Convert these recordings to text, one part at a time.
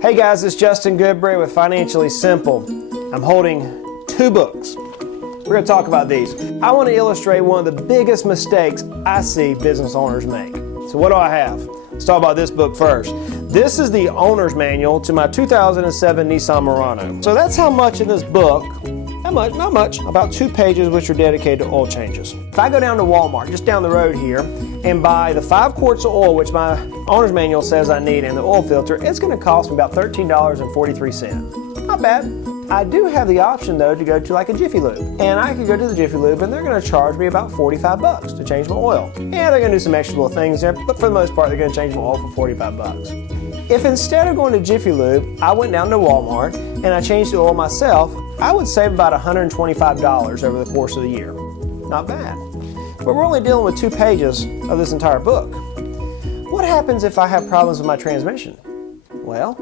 Hey guys, it's Justin Goodbread with Financially Simple. I'm holding two books. We're going to talk about these. I want to illustrate one of the biggest mistakes I see business owners make. So what do I have? Let's talk about this book first. This is the owner's manual to my 2007 Nissan Murano. So that's how much in this book, not much, about 2 pages which are dedicated to oil changes. If I go down to Walmart, just down the road here, and buy the 5 quarts of oil, which my owner's manual says I need, and the oil filter, it's going to cost me about $13.43. Not bad. I do have the option though to go to like a Jiffy Lube, and I could go to the Jiffy Lube and they're going to charge me about $45 to change my oil. Yeah, they're going to do some extra little things there, but for the most part they're going to change my oil for $45. If instead of going to Jiffy Lube, I went down to Walmart and I changed the oil myself, I would save about $125 over the course of the year. Not bad. But we're only dealing with 2 pages of this entire book. What happens if I have problems with my transmission? Well,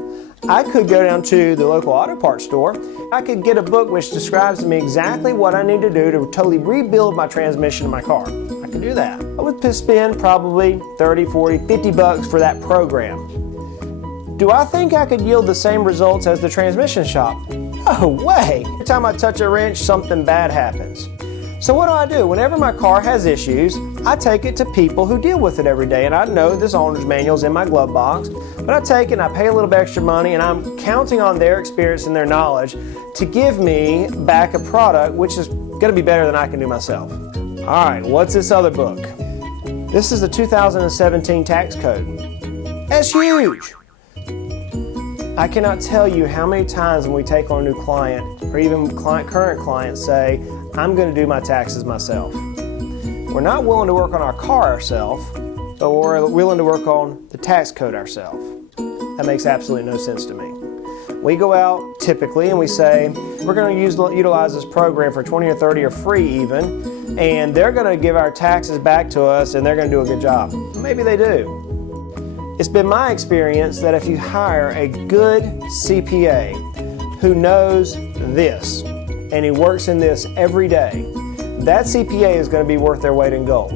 I could go down to the local auto parts store. I could get a book which describes to me exactly what I need to do to totally rebuild my transmission in my car. I could do that. I would spend probably 30, 40, 50 bucks for that program. Do I think I could yield the same results as the transmission shop? No way! Every time I touch a wrench, something bad happens. So what do? Whenever my car has issues, I take it to people who deal with it every day. And I know this owner's manual is in my glove box, but I take it and I pay a little bit extra money, and I'm counting on their experience and their knowledge to give me back a product which is going to be better than I can do myself. All right, what's this other book? This is the 2017 tax code. That's huge! I cannot tell you how many times when we take on a new client, or even current clients say, I'm going to do my taxes myself. We're not willing to work on our car ourselves, but we're willing to work on the tax code ourselves. That makes absolutely no sense to me. We go out typically and we say, we're going to utilize this program for 20 or 30 or free even, and they're going to give our taxes back to us and they're going to do a good job. Maybe they do. It's been my experience that if you hire a good CPA who knows this, and he works in this every day, that CPA is going to be worth their weight in gold.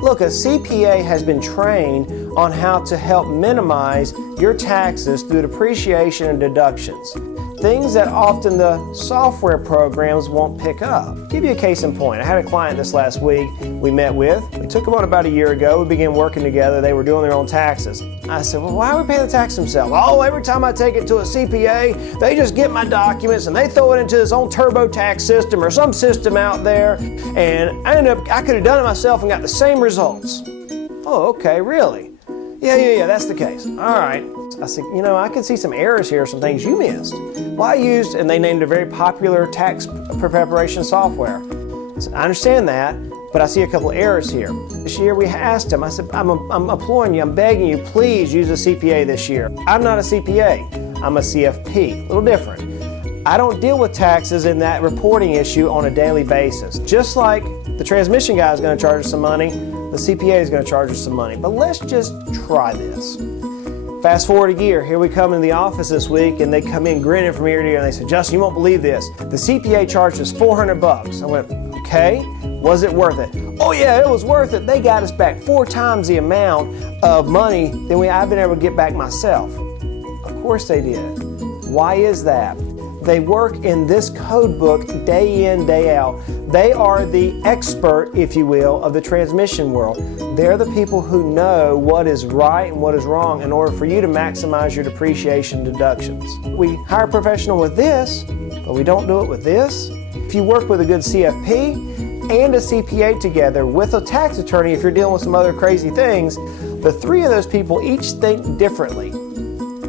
Look, a CPA has been trained on how to help minimize your taxes through depreciation and deductions, things that often the software programs won't pick up. I'll give you a case in point. I had a client this last week we met with. We took them on about a year ago. We began working together. They were doing their own taxes. I said, well, why are we paying the tax themselves? Oh, every time I take it to a CPA, they just get my documents and they throw it into this own TurboTax system or some system out there, and I could have done it myself and got the same results. Oh, okay, really? Yeah, that's the case. All right. I said, I could see some errors here, some things you missed. Well, I used, and they named a very popular tax preparation software. I said, I understand that, but I see a couple of errors here. This year we asked him, I said, I'm imploring you, I'm begging you, please use a CPA this year. I'm not a CPA, I'm a CFP, a little different. I don't deal with taxes in that reporting issue on a daily basis. Just like the transmission guy is going to charge us some money, the CPA is going to charge us some money. But let's just try this. Fast forward a year, here we come in the office this week and they come in grinning from ear to ear and they say, Justin, you won't believe this. The CPA charged us $400. I went, okay, was it worth it? Oh yeah, it was worth it. They got us back 4 times the amount of money than I've been able to get back myself. Of course they did. Why is that? They work in this code book day in, day out. They are the expert, if you will, of the transmission world. They're the people who know what is right and what is wrong in order for you to maximize your depreciation deductions. We hire a professional with this, but we don't do it with this. If you work with a good CFP and a CPA together with a tax attorney, if you're dealing with some other crazy things, the 3 of those people each think differently.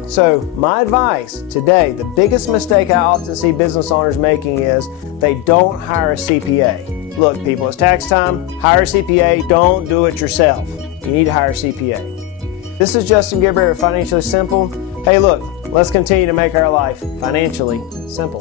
So my advice today, the biggest mistake I often see business owners making is they don't hire a CPA. Look, people, it's tax time, hire a CPA, don't do it yourself. You need to hire a CPA. This is Justin Goodbread with Financially Simple. Hey look, let's continue to make our life financially simple.